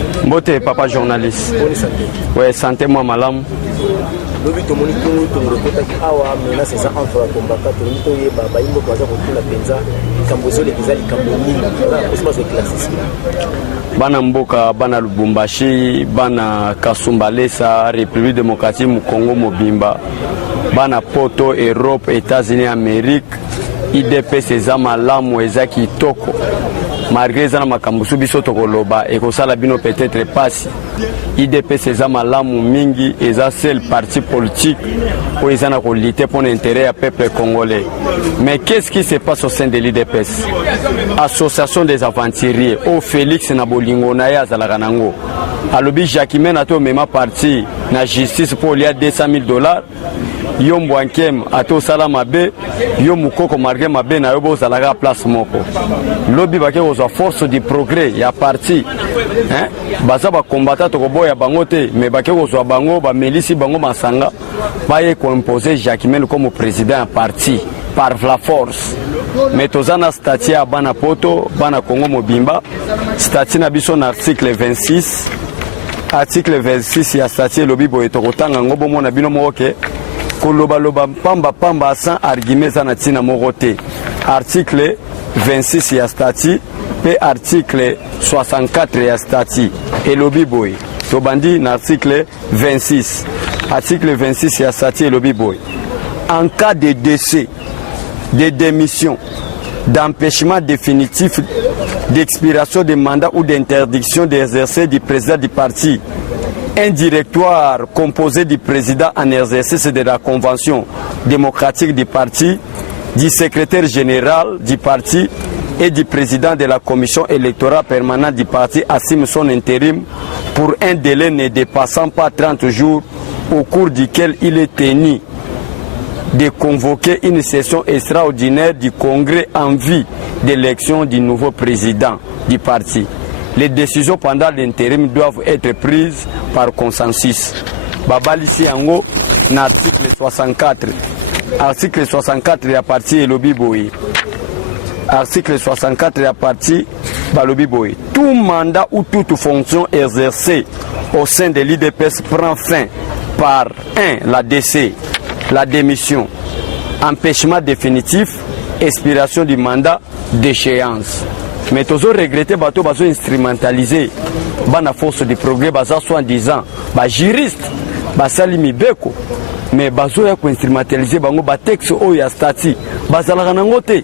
Mbote papa journaliste. Ouais, santé moi malam. Lobi to moni tunu to rekota ki awa mena c'est ça entre combattant to mito ye baba yimbo kwa za kutula penza kambozo le kizali kamboni na kusema zo classisme. Bana mboka bana Lubumbashi bana Kasumbalesa République démocratique du Congo mobimba bana Poto Europe États-Unis Amérique IDPS eza malamu eza kitoko malgré ça na makambusu biso tokoloba ekosala bino peut-être passe IDPS eza malamu mingi eza seul parti politique où ils ont ko lutter pour l'intérêt du peuple congolais. Mais qu'est-ce qui se passe au sein de l'IDPS? Association des aventuriers au Félix na bolingo na ya zalaka nango alobi Jacquemain ato mema parti na justice pour il y a $200,000 yo mbwankem ato sala mabe yo mukoko marge mabe na yo bo zalaka place moko lobi bake kozwa force du progrès ya parti baza ba combattant to boya bango te mais bake kozwa bango ba melisi bango masanga baye ko imposer Jacquemain comme président ya parti par la force. Mais tozana statut ya bana poto bana Congo mobimba statut na biso na article 26 article 26 ya statut lobi boye to kotanga ngobo mona bino moke koloba loba pamba sans argument za tina morote. Article 26 ya statut pe article 64 ya statut et lobi boy to bandi na article 26 article 26 ya statut et lobi boy en cas de décès, de démission, d'empêchement définitif d'expiration des mandats ou d'interdiction d'exercer du président du parti, un directoire composé du président en exercice de la convention démocratique du parti, du secrétaire général du parti et du président de la commission électorale permanente du parti assume son intérim pour un délai ne dépassant pas 30 jours au cours duquel il est tenu de convoquer une session extraordinaire du Congrès en vue d'élection du nouveau président du parti. Les décisions pendant l'intérim doivent être prises par consensus. Babali Siango, l'article 64. Article 64 est à partir de l'Obiboui. Article 64 est à partir de l'Obiboui. Tout mandat ou toute fonction exercée au sein de l'IDPS prend fin par 1. La décès, la démission, empêchement définitif, expiration du mandat, déchéance. Mais tous regretter bateau bazo instrumentalisé bana force du progrès baza soi-disant ba juriste ba salimi beko mais bazo ya ko instrumentaliser bango ba texte o ya statut bazala nango te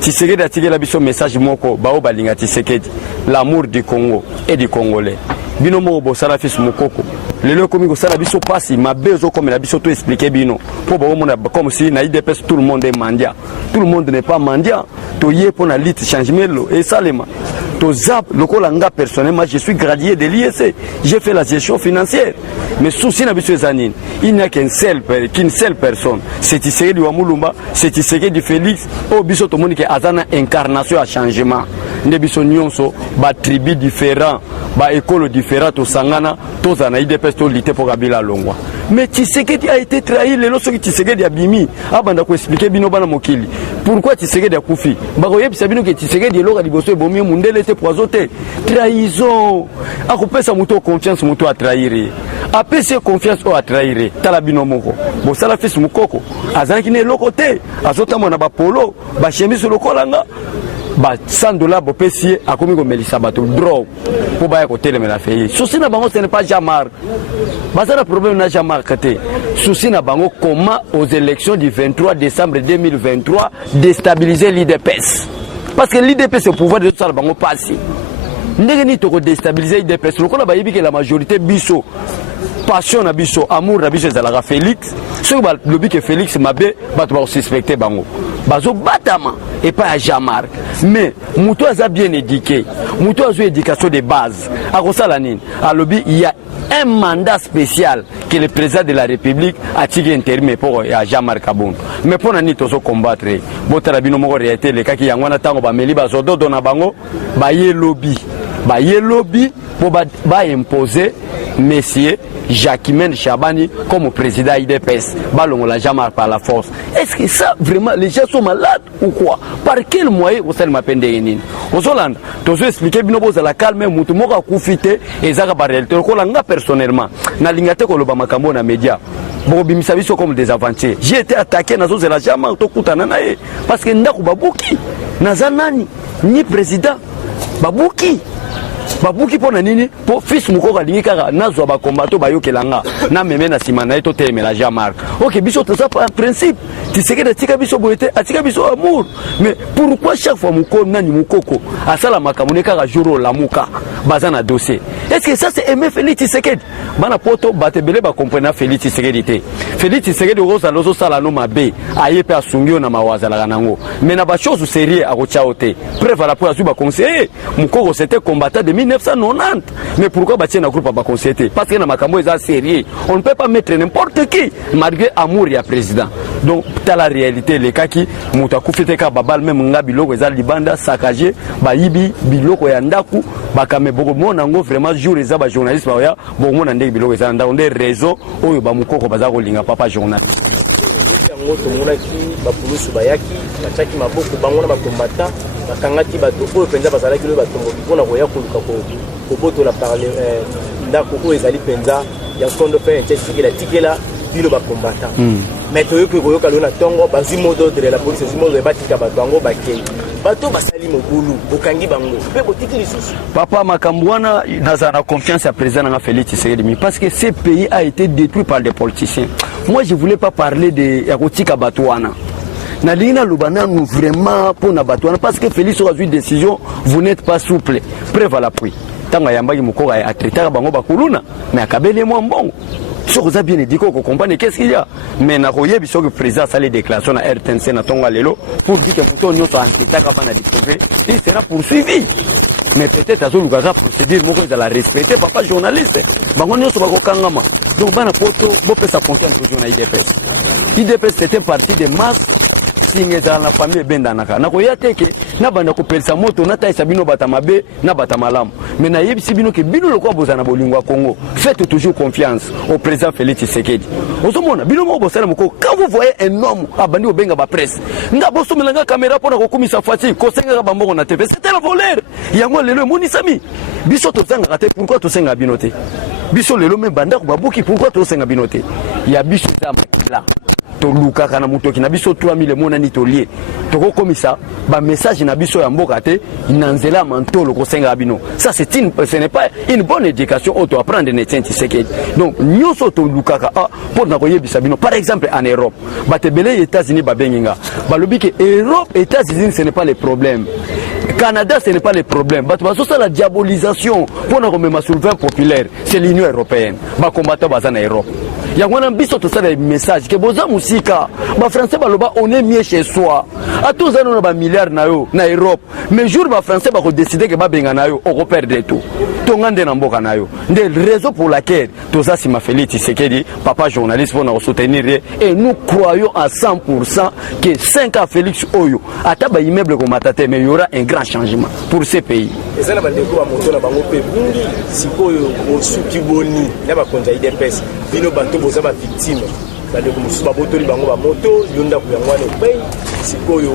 Tshisekedi atige la biso message moko bao balinga Tshisekedi l'amour du Congo et du Congolais bino mo bo sala fils mokoko lelo komi ko sala biso pasi mabezo comme la biso to expliquer bino pour ba mona comme si na IDPS tout le monde est mendiant, tout le monde n'est pas mendiant to yé pour na lutte changement et salema to zap lokolanga personnellement je suis gradué de l'IEC, j'ai fait la gestion financière mais souci na biso ezanine il n'y a qu'une seule personne c'est Tshisekedi wa Mulumba, c'est Tshisekedi Félix o biso to monique azana incarnation à changement ne biso nyonso ba tribu différent ba école différent to sangana to zana IDPS to lutter pour Kabila longwa mais Tshisekedi a été trahi le loso ki Tshisekedi a bimi abanda ko expliquer bino bana mokili pourquoi Tshisekedi a kufi bako yebisa bino ke Tshisekedi loka liboso bomi mundele te poisoté trahison akopesa muto confiance muto a trahir apese confiance o a trahir tala bino moko bo sala fils mukoko azanki ne lokote azota mona ba polo ba chemise lokolanga ba $100 bo pesier akomi ko melisa bato draw pour ba ko telemela feye souci na bango ce n'est pas Jamar bazana problème na Jamar kate souci na bango comment aux élections du 23 décembre 2023 déstabiliser l'IDPS parce que l'IDPS c'est le pouvoir de tout ça bango passer ndenge ni to ko déstabiliser l'IDPS lokola ba yebi que la majorité biso passion na biso amour na biso ezalaka Félix soki balobi ke Félix mabe bato bakosuspecte bango bazo batama et pas à Jamar mais muto aza bien éduqué muto azo éducation de base akosala nini alobi il y a un mandat spécial que le président de la République a tiré intérim pour Jamar Kaboun mais pour nani tozo combattre botala bino moko réalité le kaki yangwana tango ba meli bazo dodo na bango ba ye lobby ba ye lobby pour ba imposer Messieurs Jacquemaine Chabani comme président IDPS, ballon la jamar par la force. Est-ce que ça vraiment les gens sont malades ou quoi? Par quel moyen vous allez m'appeler? Aux Hollande, tu as expliqué bien que la calme, mutu moka kufite et ça va réalité. Ko personnellement, na lingate ko loba makambo na média. Bon bimisa biso comme des aventuriers. J'ai été attaqué na zo la jamar to kutana na ye parce que ndaku babuki nazanani ni président babuki babuki pona nini po fils mukoka lingi kaka nazwa ba combatto ba yokelanga na meme na sima na to temela Jean-Marc. OK, biso to ça par principe. Tu sais que de tika biso boité, atika biso amour. Mais pourquoi chaque fois mukoko nani mukoko asala makamune kaka jour la muka bazana dossier. Est-ce que ça c'est aimer Félix Tshisekedi? Bana poto batebele ba comprendre Félix Tshisekedi té. Félix Tshisekedi rosa lozo sala no mabe ayepe asungio na mawaza la nango. Mais na ba chose sérieux a rochaote. Preuve à la pour azuba conseiller mukoko c'était combattant de 1990. Mais pourquoi bâtir un groupe à conseiller? Parce que na makambo est sérieux. On ne peut pas mettre n'importe qui malgré amour ya président. Donc dans la réalité les cas qui mutaku fiteka babal même nga biloko eza libanda saccagé ba yibi biloko ya ndaku bakame boko mona ngo vraiment jour eza ba journaliste ba ya bo mona ndeki biloko eza ndaku nde réseau oyo ba mukoko baza ko linga papa journaliste ngo to mona ki ba pulusu bayaki bataki maboko bango na ba combattant bakangati bato oyo penza bazalaki lo batongo mpona koya koluka ko boto la parler ndako oyo ezali penza ya kondo pe ntetikela tikela bino ba combattant mais to yoke koyoka lona tongo bazimo d'ordre la police zimo de batika bato ngo bakei bato basali mobulu okangi bango pe botiki lisusu papa makambwana nazana confiance à président na Félix Tshisekedi parce que ce pays a été détruit par des politiciens. Moi je voulais pas parler de yakotika batwana na lina lubana nous vraiment pour na batwana parce que Félix a eu une décision, vous n'êtes pas souple, preuve à l'appui tanga yambaki mukoko a traité bango bakuluna mais akabeli mo mbongo. Si vous avez bien dit qu'on comprend qu'est-ce qu'il y a, mais na koyebi so que président ça les déclarations à RTNC na tonga lelo pour dire que muto nyoto antita ka bana dipové il sera poursuivi. Mais peut-être à zolu gaza procédure moko za la respecter papa journaliste bango nyoso bako kangama donc bana poto bo pesa confiance toujours na IDPS. IDPS c'était parti de masse singeza na famille bendanaka na koyate ke na bana ko pelsa moto na taisa bino batamabe na batamalamu mais na yebisi bino ke bino lokwa bozana bolingwa Congo faites toujours confiance au président Félix Tshisekedi osomona bino mo bosala moko quand vous voyez un homme abandi obenga ba presse nga bosomelanga caméra pona ko kumisa fati ko senga ba mbongo na TV c'était le voleur yango lelo moni sami biso to zanga kate pourquoi to senga binote biso lelo me banda ko babuki pourquoi to senga binote ya biso za makila to luka kana mutoki na biso 3000 mona ni tolier to ko komisa ba message na biso ya mboka te inanzela mantolo ko senga bino ça ce n'est pas une bonne éducation auto apprendre ne tient Tshisekedi donc nyoso to luka ka pour na ko yebisa bino par exemple en Europe batebele États-Unis ba benginga balobi ke Europe États-Unis ce n'est pas le problème Canada ce n'est pas le problème bato baso ça la diabolisation pour na ko mema souleveur populaire c'est l'Union européenne ba combattre bazana Europe yangwana biso to ça des messages que boza musika ba français baloba on est mieux chez soi a tous ans ba milliards na yo na Europe mais jour ba français ba ko décider que ba benga na yo on ko perdre tout to ngande na mboka na yo nde raison pour laquelle to ça si ma Félix Tshisekedi papa journaliste pour nous soutenir et nous croyons à 100% que 5 ans Félix Oyo ataba immeuble comme matate mais il y aura un grand changement pour ce pays et ça na ba ndeko ba moto na bango pe bungi sikoyo osuki boni na ba konza IDPS bino bato boza ba victime bandeko mosusu babotoli bango bamoto yonda kuyangwana epai sikoyo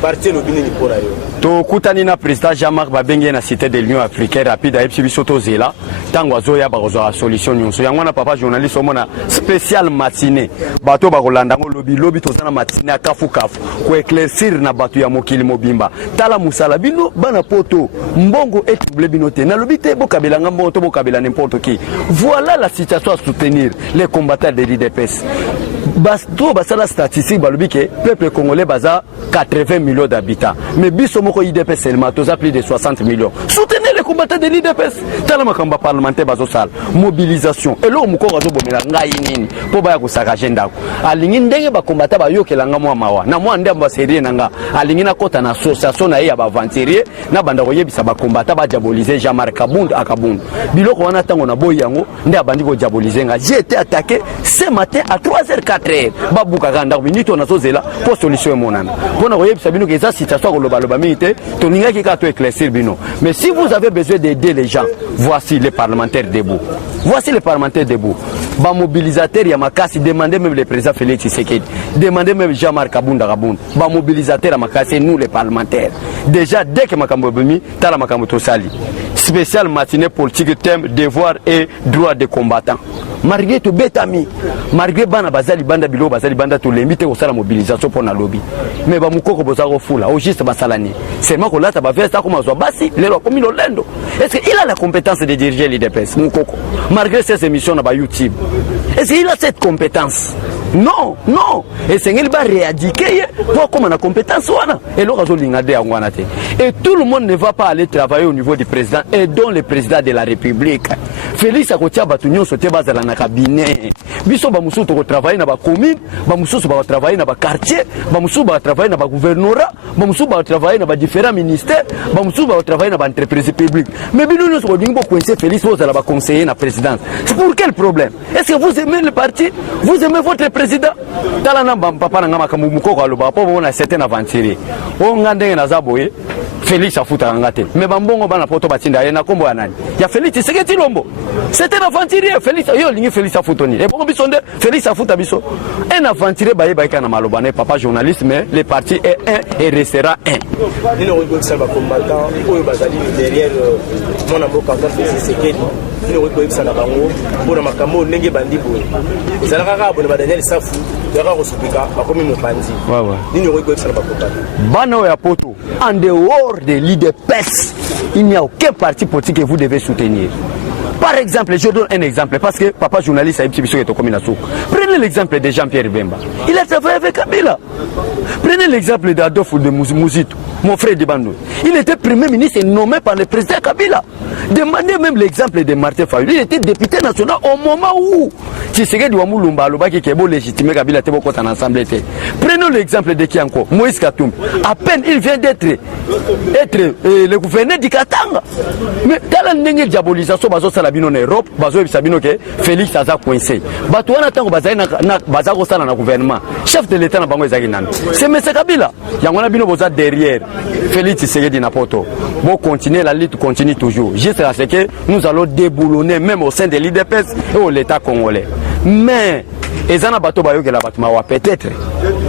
parti lobini lipona yo tokutani na président Jean-Marc babenge na cité de l'Union africaine rapide ayebisi biso tozela ntango azoya bakozwaka solution nyonso yango wana papa journaliste omona spécial matinée bato bakolanda ngo lobi toza na matinée akafukafu koéclaircir na bato ya mokili mobimba tala musala bino bana poto mbongo etrouble bino te nalobi te bokabelanga mbongo to bokabela n'importe qui voilà la situation à soutenir les combattants de l'IDPS basto basala statistique balobi ke peuple congolais baza 80 millions d'habitants mais biso moko IDPS seulement toza plus de 60 millions soutenez les combattants de l'IDPS tala makamba parlementaire bazo sala mobilisation et lo moko razo bomela ngai nini po baya ko saka agenda ko alingi ndenge ba combattants ba yokelanga mwa mawa na mwa ndemba serie nanga alingi na kota na association na ya ba aventurier na banda ko yebisa ba combattants ba diaboliser Jean-Marc Kabund akabund biloko wana tango na boy yango nde abandi ko diaboliser nga j'ai été attaqué ce matin à 3h04 babuka kanda minito na sozela pour solution monana pona ko yebisa bino ke za situation ko loba minite to ninga ki ka to éclaircir bino mais si vous avez besoin d'aider les gens. Voici les parlementaires debout. Voici les parlementaires debout. Ba mobilisateur ya makasi, demandez même le président Félix Tshisekedi, demandez même Jean-Marc Kabunda Kabunda. Ba mobilisateur ya makasi, nous les parlementaires. Déjà dès que makambo bimi, tala makambo tosali. Spécial matinée politique thème devoir et droit des combattants. Malgré tout betami, malgré bana bazali banda bilo bazali banda to limite au sala mobilisation pour na lobby. Mais ba mukoko bozako fula, au juste basalani. Seulement ko lata ba vesta comme zo basi, lelo comme lolendo. Est-ce qu'il a la compétence de diriger l'IDPS mukoko malgré ses émissions na ba YouTube? Est-ce qu'il a cette compétence? Non, non. Et c'est qu'il va réadiquer pour comme on a compétence wana. Et l'on a l'ingade à wanate. Et tout le monde ne va pas aller travailler au niveau du président et dont le président de la République. Félix Akotia Batunyon sote bazala na cabinet. Biso ba musu to travailler na ba commune, ba musu ba travailler na ba quartier, ba musu ba travailler na ba gouvernorat, ba musu ba travailler na ba différents ministères, ba musu ba travailler na ba entreprise publique. Mais bino nous so dingo coincer Félix vous allez ba conseiller na présidence. C'est pour quel problème? Est-ce que vous aimez le parti? Vous aimez votre président? Talana papa na ngama kamumuko ko aloba po on a certain aventurier. O ngande na zaboye Félix afuta ngate. Mais bambongo bana poto batinda na kombo ya nani? Ya Félix Tshisekedi Lombo. C'est un aventurier Félix yo lingi Félix afutoni. Et pour bisonde Félix afuta biso. Un aventurier baye baye kana malobane papa journaliste mais le parti est un et restera un. Ni le reconnaît ça ba combattant oyo bazali derrière mon amour quand Félix Tshisekedi. Ni le reconnaît ça na bango pour na makambo ndenge bandi boye. Ezala kaka bona ba Daniel Safu yaka kosupika bakomi mopanzi. Ni le reconnaît ça ba combattant. Bano ya poto en dehors de l'IDPS, il n'y a aucun parti politique que vous devez soutenir. Par exemple, je donne un exemple, parce que papa journaliste a un petit peu de combinaison. Prenez l'exemple de Jean-Pierre Bemba. Il a travaillé avec Kabila. Prenez l'exemple d'Adolphe de Mouzito, mon frère de Bandou. Il était premier ministre et nommé par le président Kabila. Demandez même l'exemple de Martin Fayulu. Il était député national au moment où Tshisekedi wa Mulumba Alobaki qui est beau légitimer Kabila Tebo en ensemble. Prenons l'exemple de Kianko, Moïse Katumbi. À peine il vient d'être le gouverneur du Katanga. Mais dans la diabolisation, Bino en Europe, bazo sabino que Félix aza coincé. Batouana tango bazai na bazako sala na gouvernement. Chef de l'État na bango ezaki nan. C'est M. Kabila. Yangona bino boza derrière. Félix Tshisekedi na poto. Bon continuer la lutte continue toujours. Jusqu'à ce que nous allons déboulonner même au sein de l'IDPS et au l'État congolais. Mais ezana bato bayo que la batmawa peut-être.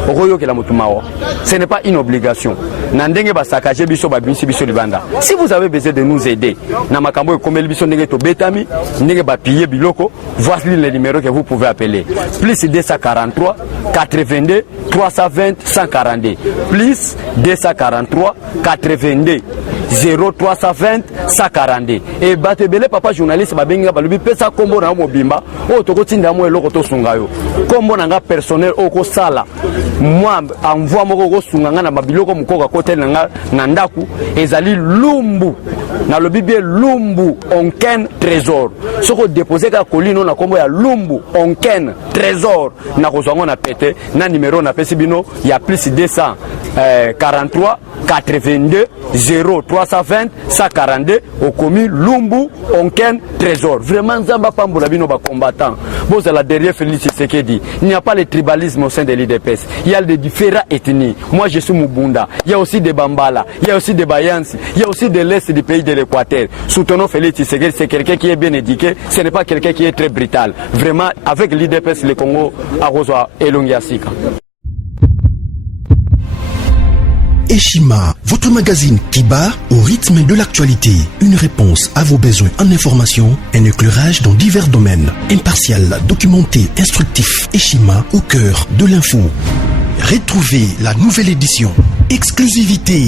Okoyo que la mutumawa. Ce n'est pas une obligation. Nandenge ba sakaje biso ba binsi biso libanda. Si vous avez besoin de nous aider, na makambo komeli biso ndenge to betami, ndenge ba piller biloko, voici les numéros que vous pouvez appeler. Plus 243 82 320 142. Plus 243 82 0320 142. Et batebele papa journaliste ba benga ba lubi pesa kombo na mobimba, o tokotinda mo eloko to sungayo. Kombo na nga personnel o ko sala. Moi envoie moko ko sunganga na babiloko mukoko kotel na nandaku ezali lumbu na lobibie lumbu onken trésor soko déposer ka kolino na kombo ya lumbu onken trésor na kozwango na pete na numéro na pesi bino ya plus 243 82 0320 142 au commis lumbu onken trésor. Vraiment nzamba pambola bino ba combattant boza la derrière Félix Tshisekedi. Il n'y a pas le tribalisme au sein de l'IDPS. Il y a des différentes ethnies. Moi je suis Mubunda. Il y a aussi des Bambala, il y a aussi des Bayansi, il y a aussi de l'Est du pays de l'Équateur. Soutenons Félix Tshisekedi, c'est quelqu'un qui est bien éduqué, ce n'est pas quelqu'un qui est très brutal. Vraiment, avec l'IDPS, le Congo a reçu Elongiasika. Eshima, votre magazine qui bat au rythme de l'actualité. Une réponse à vos besoins en information, un éclairage dans divers domaines. Impartial, documenté, instructif. Eshima au cœur de l'info. Retrouvez la nouvelle édition. Exclusivité.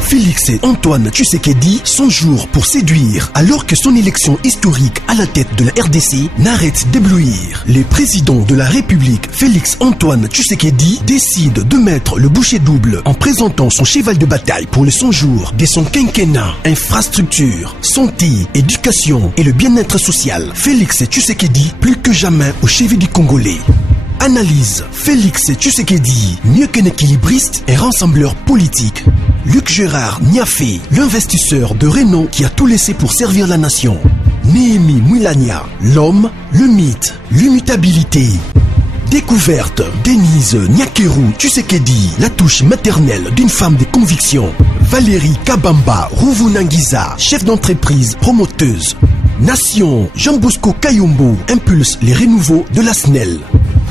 Félix Antoine Tshisekedi, 100 jours pour séduire, alors que son élection historique à la tête de la RDC n'arrête d'éblouir. Le président de la République, Félix Antoine Tshisekedi, décide de mettre le bouchée double en présentant son cheval de bataille pour les 100 jours de son quinquennat. Infrastructure, santé, éducation et le bien-être social. Félix Tshisekedi, plus que jamais au chevet du Congolais. Analyse. Félix Tshisekedi, mieux qu'un équilibriste, un rassembleur politique. Luc Gérard Niafé, l'investisseur de renom qui a tout laissé pour servir la nation. Néhémie Moulania, l'homme, le mythe, l'immutabilité. Découverte, Denise Nyakeru Tshisekedi, la touche maternelle d'une femme de conviction. Valérie Kabamba Ruvunangiza, chef d'entreprise promoteuse. Nation, Jean Bosco Kayombo impulse les renouveaux de la SNEL.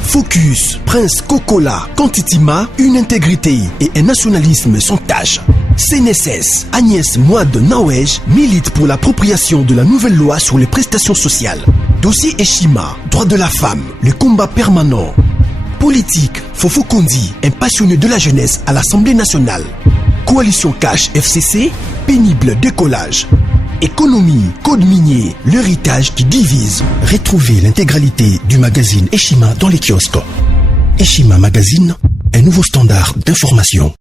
Focus, Prince Kokola, Kantitima, une intégrité et un nationalisme sans tâche. CNSS, Agnès Mouad Nawej milite pour l'appropriation de la nouvelle loi sur les prestations sociales. Dossier Eshima, droit de la femme, le combat permanent. Politique, Fofo Kondi, un passionné de la jeunesse à l'Assemblée nationale. Coalition Cash FCC, pénible décollage. Économie, code minier, l'héritage qui divise. Retrouvez l'intégralité du magazine Eshima dans les kiosques. Eshima Magazine, un nouveau standard d'information.